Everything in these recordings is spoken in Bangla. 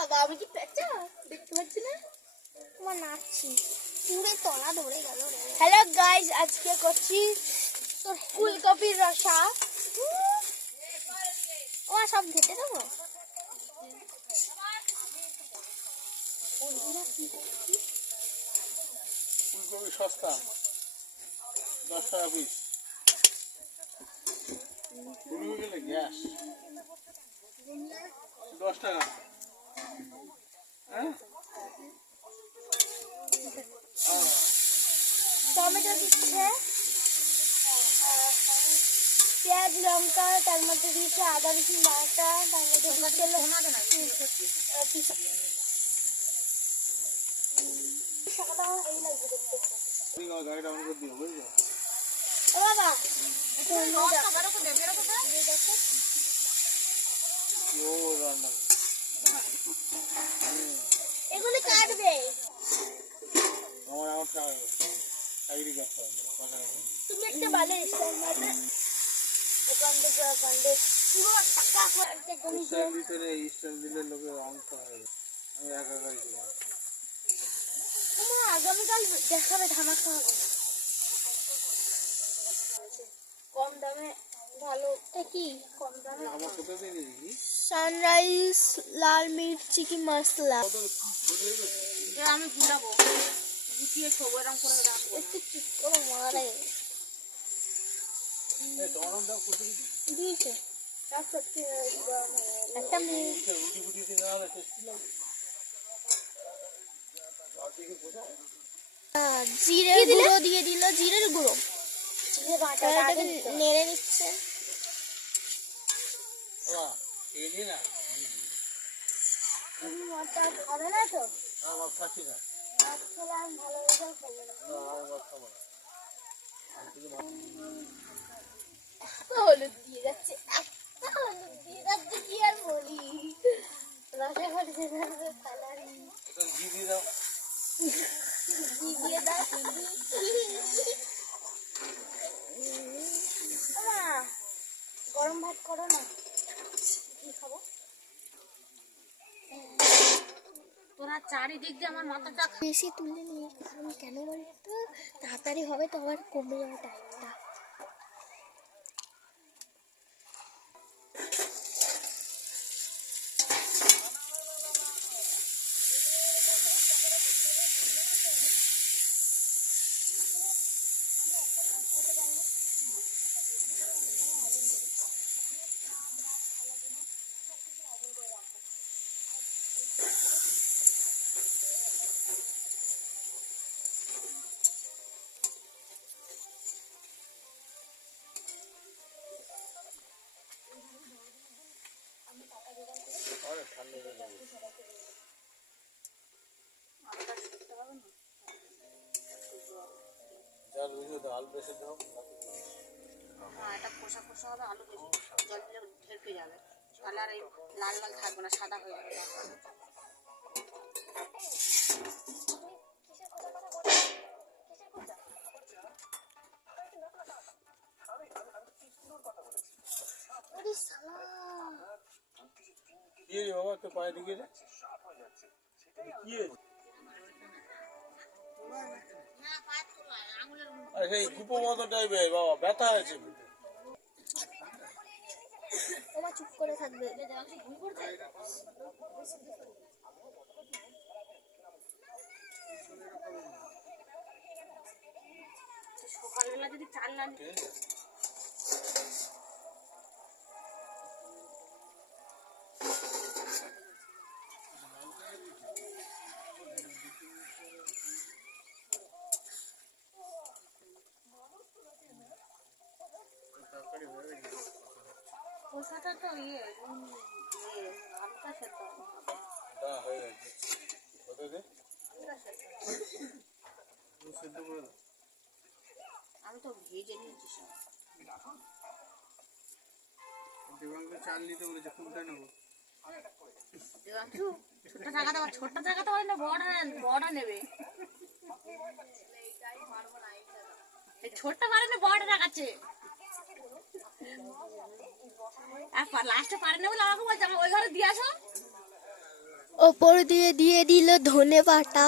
বাবা আমি কি পেঁচা দেখতে পাচ্ছি না তোমার নাচছি পুরো তলা ধরে গেল রে। হ্যালো গাইস, আজকে করছি ফুলকপির রসা। ও সব ঘেটে দেবো। ফুলকপি সস্তা 10 টাকা পিস। ফুলকপি গেলে গ্যাস 10 টাকা। হ্যাঁ টমেটো দিচ্ছে, পেঁয়াজ লঙ্কা, তার মধ্যে দিচ্ছে আদা রসুন বাটা, তার মধ্যে গাড়িটা অন করে দিও বুঝছো? বাবা রান্না এগুলো কাটবে। আমার চাকরি করতে হবে। তুমি একটা ভালো স্টাইল মারবে। ভিতরে স্টাইল দিলে লোকের অংশ হয়। আমি একা একাই ছিলাম। আগামীকাল দেখাবে ধামাকা হবে। কম দামে ভালো কি কম দামে আমার কোথা দিয়ে নিবি? সানরাইজ লাল মির্চি কি মশলা আমি গুলাবো গুটিয়ে সব এরকম করে রাখবো। একটু ঠিক করে মারে দিয়েছে একটা মিনিট। জিরে গুঁড়ো দিয়ে দিল, জিরের গুঁড়ো নেড়ে নিচ্ছে। খাবে না তো হলুদ দিয়ে যাচ্ছে, হলুদ দিয়ে যাচ্ছে কি আর বলি। রসা করছে কালারিং দিয়ে দাও। গরম ভাত করো না, কি খাবো? তোরা চারিদিক দিয়ে আমার মাথাটা বেশি তুলে নিয়ে কারণ কেন বলতো তাড়াতাড়ি হবে তো আবার কমে যাবে টাইমটা। আলু বেশি দাও। হ্যাঁ এটা কষা কষা হবে, আলু বেশি জল দিলে ঢেকে যাবে, তাহলে আর এই লাল লাল থাকবে না, সাদা হয়ে যাবে। কি রে বাবা, তো পায়ে দিকে রে কি সেই কুপো মতো টাইপের বাবা, ব্যথা হয়েছে। তোমার চুপ করে থাকবে। সকালবেলা যদি চাল না কষাটা তো আলুটা সেদ্ধ হয়ে গেছে। সেদ্ধ করে দাও। আমি তো ভেজে নিয়েছি সব। দেবাঙ্গ চাল নিতে বলেছে, কোনটা নেবো? দেবাংশু ছোট্ট জায়গা দেওয়া, ছোট্ট জায়গা তো হয় না, বড় নেবে। এই ছোট্ট পারে না, বড় দেখাচ্ছে। লাস্টে পারে না বলে আমাকে বলছে ওই ঘরে দিয়ে আসো। ওপর দিয়ে দিয়ে দিল ধনে পাতা।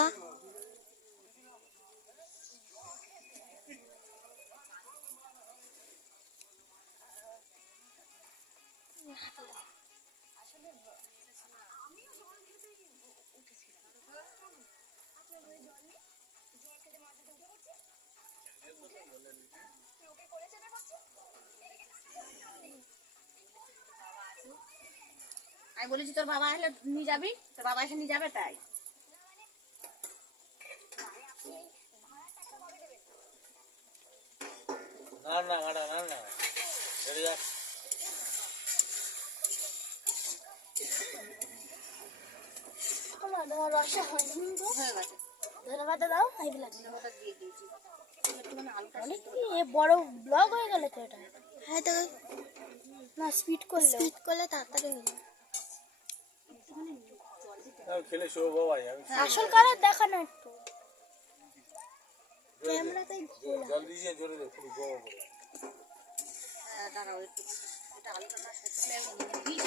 আমি বলেছি তোর বাবা এলে নিয়ে যাবি, তোর বাবা এসে নিয়ে যাবে তাই। না না গাড়া না না বেড়ে যাক। তোমার রসা হয়নি তো? হয়ে গেছে, ধনে পাতা দাও, হেভি লাগছে। ওটা দিয়ে দিয়েছি। একটুখানি আলুটা অনেক সিদ্ধ কি এ বড় ব্লগ হয়ে গেল তো এটা। হ্যাঁ তো না স্পিড করলে তাড়াতাড়ি হয়ে যাবে। আমি খেলে শো বাবাই আমি আসল কালার দেখা না একটু ক্যামেরাতেই জল দিয়ে জোরে দে খুব গরম করে। দাঁড়াও একটু, এটা আলুটা না সেদ্ধ হয়ে বীজ